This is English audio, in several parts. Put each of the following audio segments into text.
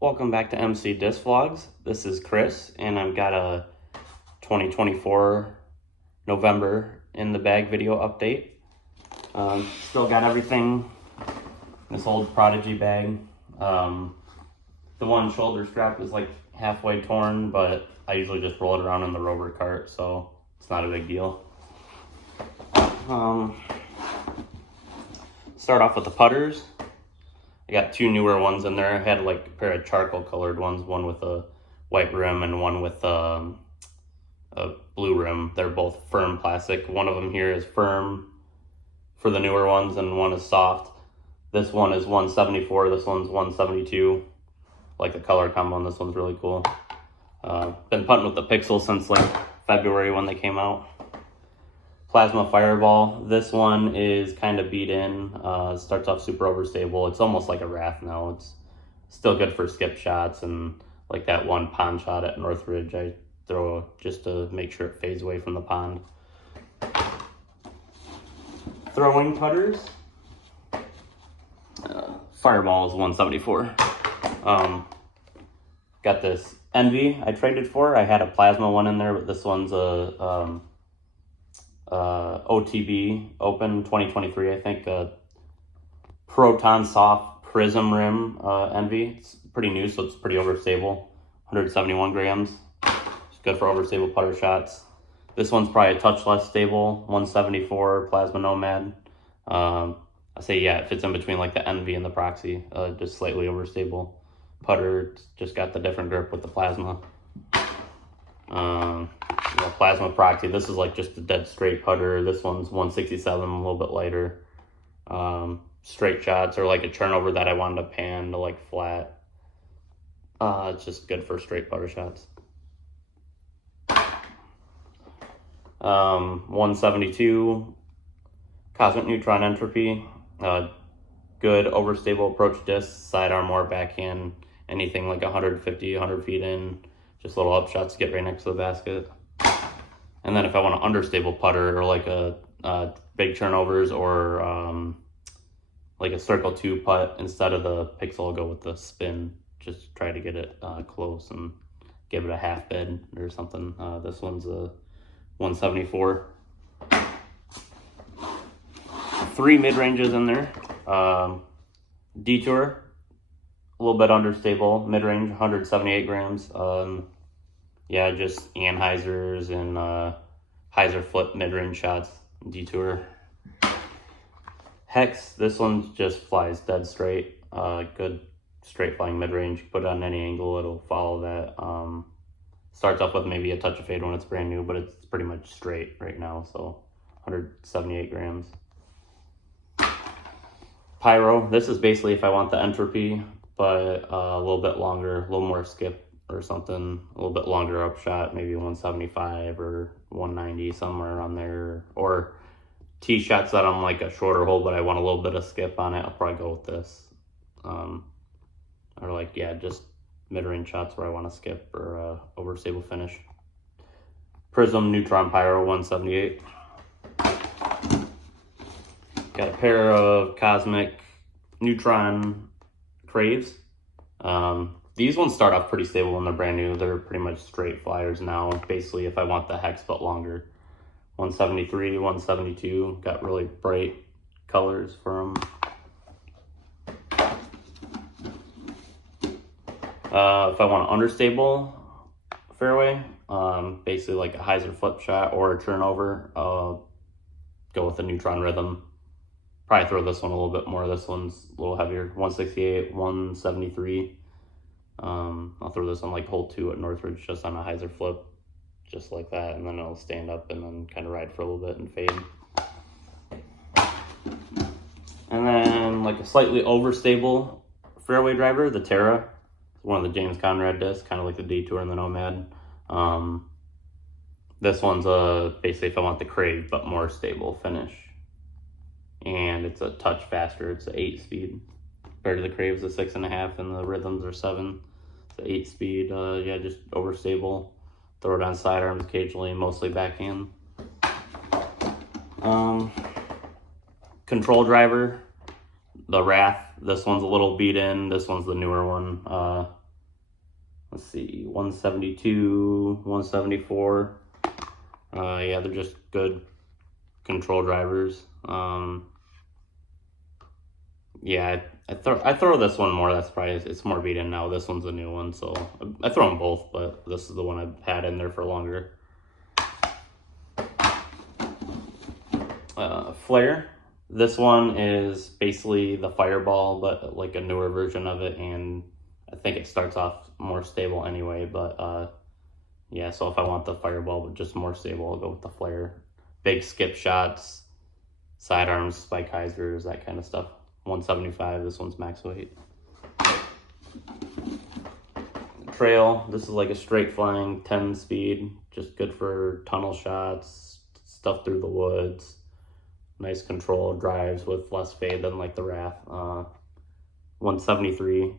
Welcome back to MC Disc Vlogs. This is Chris, and I've got a 2024 November in the bag video update. Still got everything in this old Prodigy bag. The one shoulder strap is like halfway torn, but I usually just roll it around in the rover cart, so it's not a big deal. Start off with the putters. I got two newer ones in there. I had like a pair of charcoal colored ones, one with a white rim and one with a blue rim. They're both firm plastic. One of them here is firm for the newer ones and one is soft. This one is 174, this one's 172. Like the color combo on this one's really cool. Been putting with the Pixel since like February when they came out. Plasma Fireball. This one is kind of beat in. Starts off super overstable. It's almost like a Wrath now. It's still good for skip shots and like that one pond shot at Northridge I throw just to make sure it fades away from the pond. Throwing putters. Fireball is 174. Got this Envy I traded for. I had a plasma one in there, but this one's a OTB Open 2023, I think. Proton Soft Prism Rim Envy. It's pretty new, so it's pretty overstable. 171 grams. It's good for overstable putter shots. This one's probably a touch less stable. 174 Plasma Nomad. I say yeah, it fits in between like the Envy and the Proxy. Just slightly overstable putter. Just got the different grip with the Plasma. Plasma Proxy. This is like just a dead straight putter. This one's 167, a little bit lighter. Straight shots or like a turnover that I wanted to pan to like flat. It's just good for straight putter shots. 172 Cosmic Neutron Entropy. Good overstable approach disc, sidearm or backhand, anything like 150, 100 feet in. Just little up shots to get right next to the basket. And then if I want an understable putter or like a big turnovers or like a circle 2 putt, instead of the Pixel, I'll go with the spin. Just try to get it close and give it a half bed or something. This one's a 174. 3 mid-ranges in there. Detour, a little bit understable, mid-range, 178 grams. Yeah, just Anheuser's and Heiser flip mid-range shots. Detour. Hex, this one just flies dead straight. Good straight flying mid-range. Put it on any angle, it'll follow that. Starts off with maybe a touch of fade when it's brand new, but it's pretty much straight right now, so 178 grams. Pyro, this is basically if I want the entropy, but a little bit longer, a little more skip or something, a little bit longer upshot, maybe 175 or 190, somewhere around there. Or tee shots that I'm like a shorter hole, but I want a little bit of skip on it, I'll probably go with this. Or like, yeah, just mid-range shots where I want to skip or overstable finish. Prism Neutron Pyro 178. Got a pair of Cosmic Neutron Craves. These ones start off pretty stable when they're brand new. They're pretty much straight flyers now. Basically, if I want the hex but longer. 173, 172. Got really bright colors for them. If I want an understable fairway, basically like a Heiser flip shot or a turnover, go with a Neutron Rhythm. Probably throw this one a little bit more. This one's a little heavier. 168, 173. I'll throw this on like hole 2 at Northridge just on a Heiser flip, just like that, and then it'll stand up and then kind of ride for a little bit and fade. And then like a slightly overstable fairway driver, the Terra. One of the James Conrad discs, kind of like the Detour and the Nomad. This one's basically if I want the Crave but more stable finish. And it's a touch faster. It's an 8-speed. Compared to the Craves, a 6.5, and the Rhythms are 7. It's an 8-speed. Yeah, just overstable. Throw it on sidearms occasionally, mostly backhand. Control driver, the Wrath. This one's a little beat in. This one's the newer one. let's see, 172, 174. Yeah, they're just good control drivers. Yeah, I throw this one more. That's probably, it's more beat in now. This one's a new one, so I throw them both, but this is the one I've had in there for longer. Flare. This one is basically the Fireball, but like a newer version of it, and I think it starts off more stable anyway, but yeah, so if I want the Fireball but just more stable, I'll go with the Flare. Big skip shots, sidearms, spike hyzers, that kind of stuff. 175, this one's max weight. Trail, this is like a straight flying 10 speed, just good for tunnel shots, stuff through the woods. Nice control, drives with less fade than like the Wrath. 173,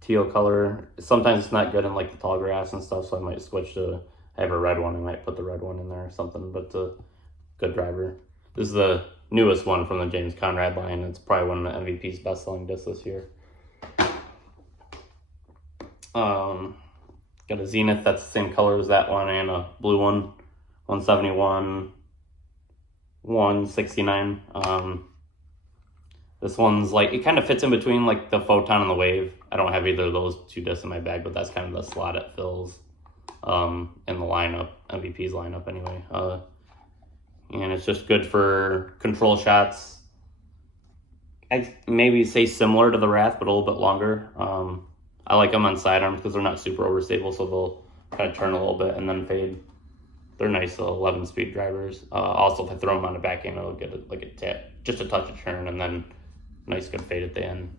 teal color. Sometimes it's not good in like the tall grass and stuff, so I might switch to, I have a red one, I might put the red one in there or something, but good driver. This is the newest one from the James Conrad line. It's probably one of the MVP's best-selling discs this year. Got a Zenith that's the same color as that one, and a blue one. 171, 169. This one's like, it kind of fits in between like the Photon and the Wave. I don't have either of those two discs in my bag, but that's kind of the slot it fills in the lineup, MVP's lineup anyway. And it's just good for control shots. I'd maybe say similar to the Wrath, but a little bit longer. I like them on sidearms because they're not super overstable, so they'll kind of turn a little bit and then fade. They're nice 11-speed drivers. Also, if I throw them on the back end, it'll get like a tap, just a touch of turn, and then nice good fade at the end.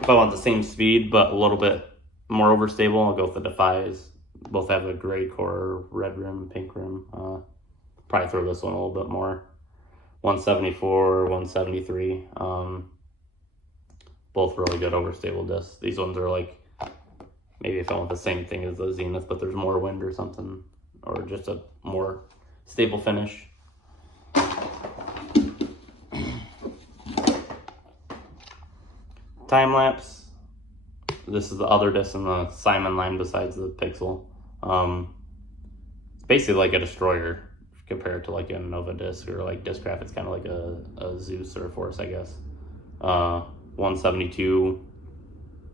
If I want the same speed but a little bit more overstable, I'll go with the Defies. Both have a gray core, red rim, pink rim. Probably throw this one a little bit more. 174, 173. Both really good overstable discs. These ones are like, maybe if I want the same thing as the Zenith, but there's more wind or something, or just a more stable finish. Time lapse. This is the other disc in the Simon line besides the Pixel. It's basically like a Destroyer compared to like a Nova disc or like Discraft. It's kind of like a Zeus or a Force, I guess. 172,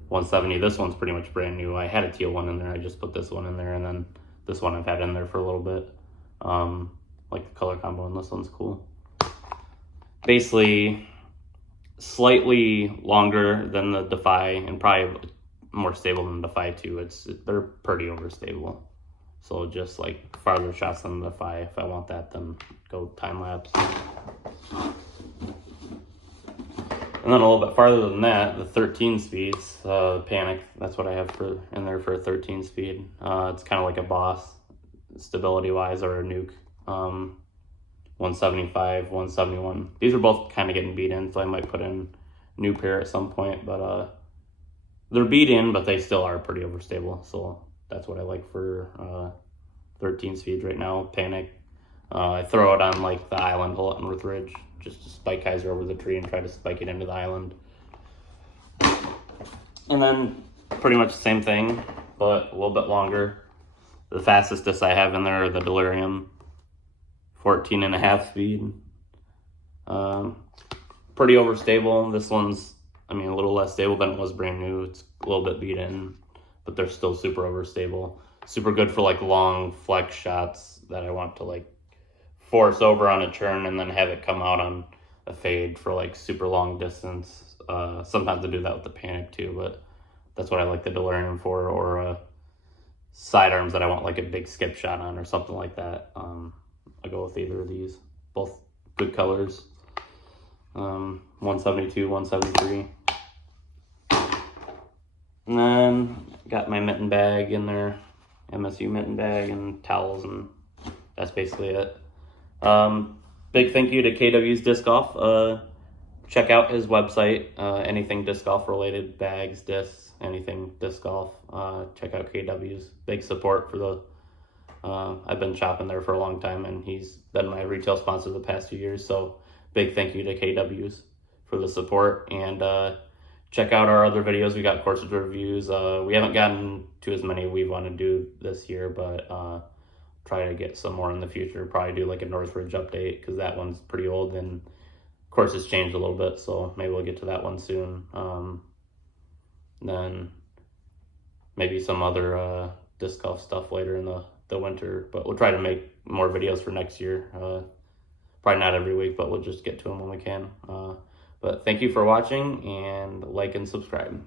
170. This one's pretty much brand new. I had a teal one in there. I just put this one in there, and then this one I've had in there for a little bit. Like the color combo, and this one's cool. Basically, slightly longer than the Defy, and probably more stable than the Defy too. They're pretty overstable. So just like farther shots than the Defy. If I want that, then go time lapse. And then a little bit farther than that, the 13 speeds, Panic. That's what I have in there for a 13 speed. It's kind of like a Boss, stability wise, or a Nuke. 175, 171. These are both kind of getting beat in, so I might put in new pair at some point, but they're beat in, but they still are pretty overstable. So that's what I like for 13 speeds right now. Panic. I throw it on like the island hole at North Ridge, just to spike hyzer over the tree and try to spike it into the island. And then pretty much the same thing, but a little bit longer. The fastest disc I have in there are the Delirium, 14.5 speed. Pretty overstable. This one's, I mean, a little less stable than it was brand new. It's a little bit beat in, but they're still super overstable. Super good for like long flex shots that I want to like force over on a turn and then have it come out on a fade for like super long distance. Sometimes I do that with the Panic too, but that's what I like the Delirium for, or sidearms that I want like a big skip shot on or something like that. I go with either of these. Both good colors. 172, 173. And then got my mitten bag in there, MSU mitten bag and towels, and that's basically it. Big thank you to KW's Disc Golf. Check out his website, anything disc golf related, bags, discs, anything disc golf. Check out KW's. Big support for the, I've been shopping there for a long time, and he's been my retail sponsor the past few years, so big thank you to KW's for the support. And check out our other videos. We got courses reviews. We haven't gotten to as many we want to do this year, but try to get some more in the future. Probably do like a Northridge update because that one's pretty old and course has changed a little bit, so maybe we'll get to that one soon. Then maybe some other disc golf stuff later in the winter, but we'll try to make more videos for next year. Probably not every week, but we'll just get to them when we can. But thank you for watching, and like and subscribe.